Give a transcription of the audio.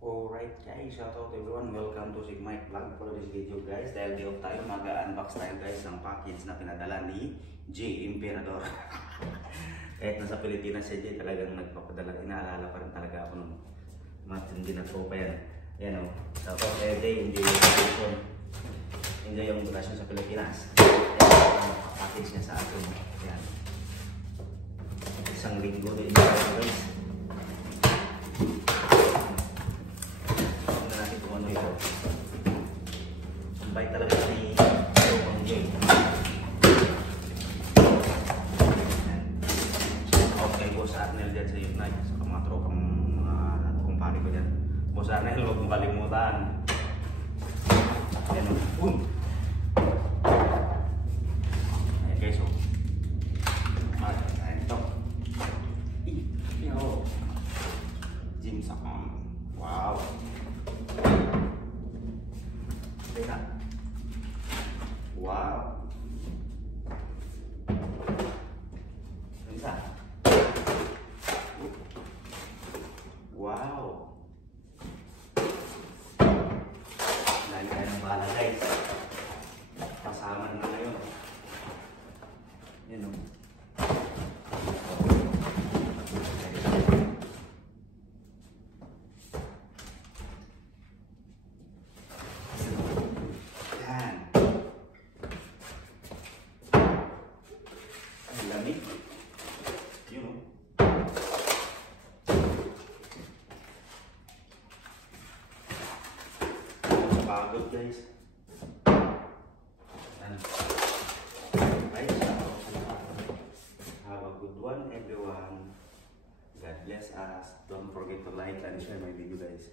Alright guys, shout out everyone. Welcome to Sig Mike Vlog. For this video guys, dahil day off tayo, mag-unbox tayo guys ng package na pinadala ni J. Emperador. Kahit nasa Pilipinas si J, talagang nagpapadala. Inaalala pa rin talaga ako nung matindi na tropa yan. Yan o. Shout out kay J, enjoy yung vacation. Enjoy yung vacation sa Pilipinas. Yan ang package niya sa atin. Yan. Isang linggo din guys. Baik talaga ni Tropang J. Okay, Boss Arnel dyan sa Unite. Sa mga tropang kumpare ko dyan. Boss Arnel, huwag mong kalimutan. Ayan o. Uy! Ayan guys o. Ayan ito. Ayan o. Jim Sakam. Wow! Teka. Wow. Bisa. Wow. Lagi tayo ng bala guys. Kasama na ngayon. Yan o. Lamig. Yun o. Pagod guys. Right, have a good one everyone. God bless us. Don't forget to like and share my video guys.